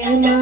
fair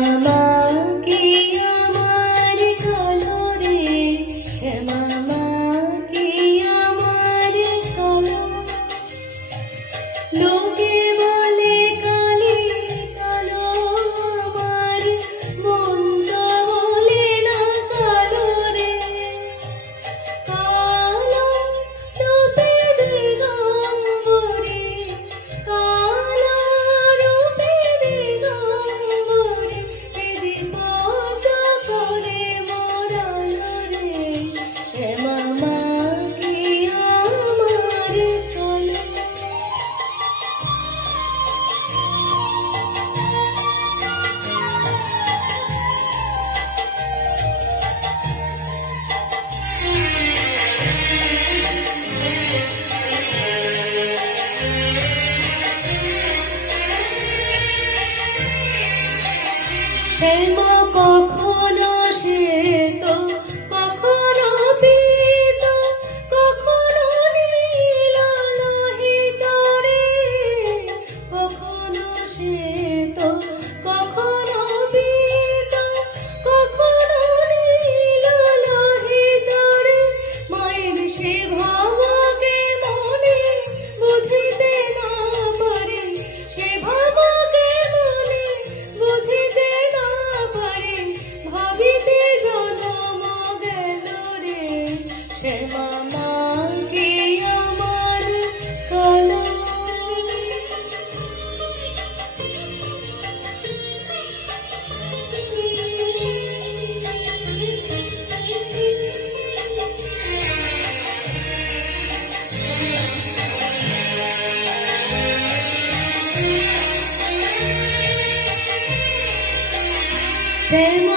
শ্যামা কখনো সে Fame.